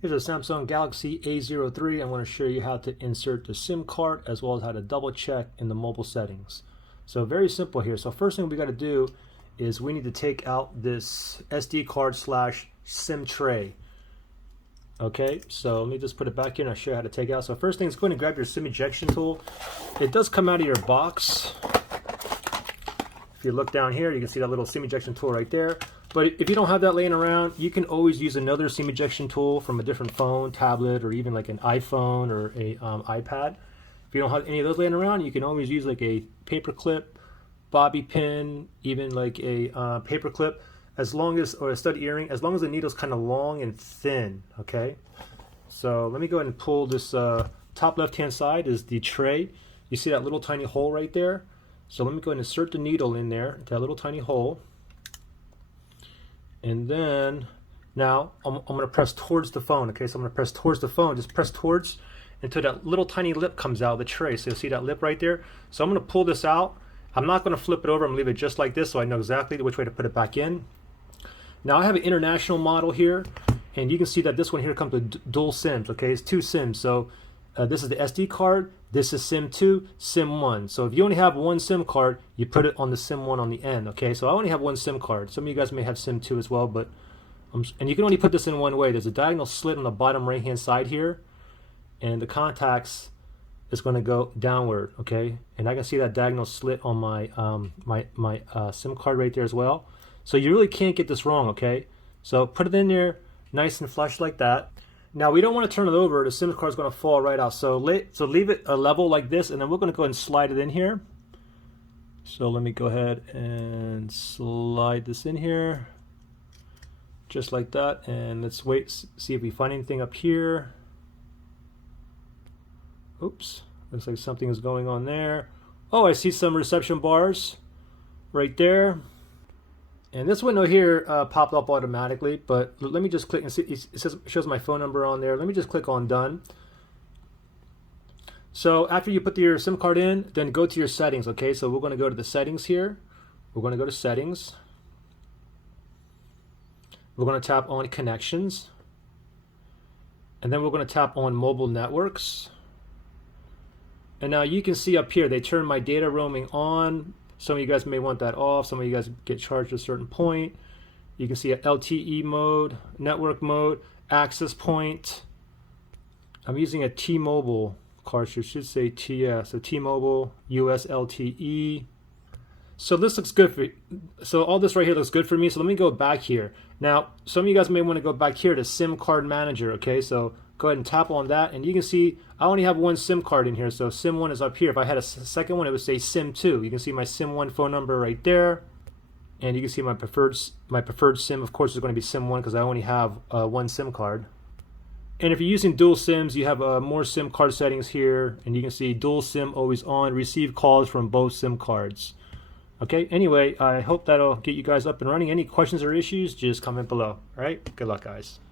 Here's a Samsung Galaxy A03. I'm going to show you how to insert the SIM card as well as how to double check in the mobile settings. So very simple here. So first thing we got to do is we need to take out this SD card slash SIM tray. Okay, so let me just put it back in and I'll show you how to take it out. So first thing is go ahead and grab your SIM ejection tool. It does come out of your box. If you look down here, you can see that little SIM ejection tool right there. But if you don't have that laying around, you can always use another SIM ejection tool from a different phone, tablet, or even like an iPhone or a iPad. If you don't have any of those laying around, you can always use like a paper clip, bobby pin, even like a paper clip, as long as, or a stud earring, as long as the needle's kind of long and thin, okay? So let me go ahead and pull this top left-hand side is the tray. You see that little tiny hole right there? So let me go ahead and insert the needle in there, that little tiny hole. And then now I'm going to press towards the phone. Okay, so I'm going to press towards the phone. Just press towards until that little tiny lip comes out of the tray. So you'll see that lip right there. So I'm going to pull this out. I'm not going to flip it over. I'm going to leave it just like this so I know exactly which way to put it back in. Now I have an international model here, and you can see that this one here comes with dual SIMs. Okay, it's two SIMs. So this is the SD card. This is SIM 2, SIM 1. So if you only have one SIM card, you put it on the SIM 1 on the end. Okay, so I only have one SIM card. Some of you guys may have SIM 2 as well, but and you can only put this in one way. There's a diagonal slit on the bottom right hand side here, and the contacts is going to go downward. Okay, and I can see that diagonal slit on my SIM card right there as well. So you really can't get this wrong. Okay, so put it in there nice and flush like that. Now we don't want to turn it over. The SIM card is going to fall right out. So leave it a level like this, and then we're going to go ahead and slide it in here. So let me go ahead and slide this in here, just like that. And let's wait, see if we find anything up here. Oops, looks like something is going on there. Oh, I see some reception bars right there. And this window here popped up automatically, but let me just click and see. It shows my phone number on there. Let me just click on done. So after you put your SIM card in, then go to your settings. Okay, so we're going to go to the settings here. We're going to go to settings. We're going to tap on connections. And then we're going to tap on mobile networks. And now you can see up here, they turn my data roaming on. Some of you guys may want that off. Some of you guys get charged at a certain point. You can see a LTE mode, network mode, access point. I'm using a T-Mobile card, so it should say TS, so T-Mobile, US LTE. So this looks good for, so all this right here looks good for me. So let me go back here. Now, some of you guys may want to go back here to SIM card manager. Okay, so go ahead and tap on that, and you can see I only have one SIM card in here, so SIM 1 is up here. If I had a second one, it would say SIM 2. You can see my SIM 1 phone number right there, and you can see my preferred SIM, of course, is going to be SIM 1 because I only have one SIM card. And if you're using dual SIMs, you have more SIM card settings here, and you can see dual SIM always on, receive calls from both SIM cards. Okay, anyway, I hope that'll get you guys up and running. Any questions or issues, just comment below. All right, good luck, guys.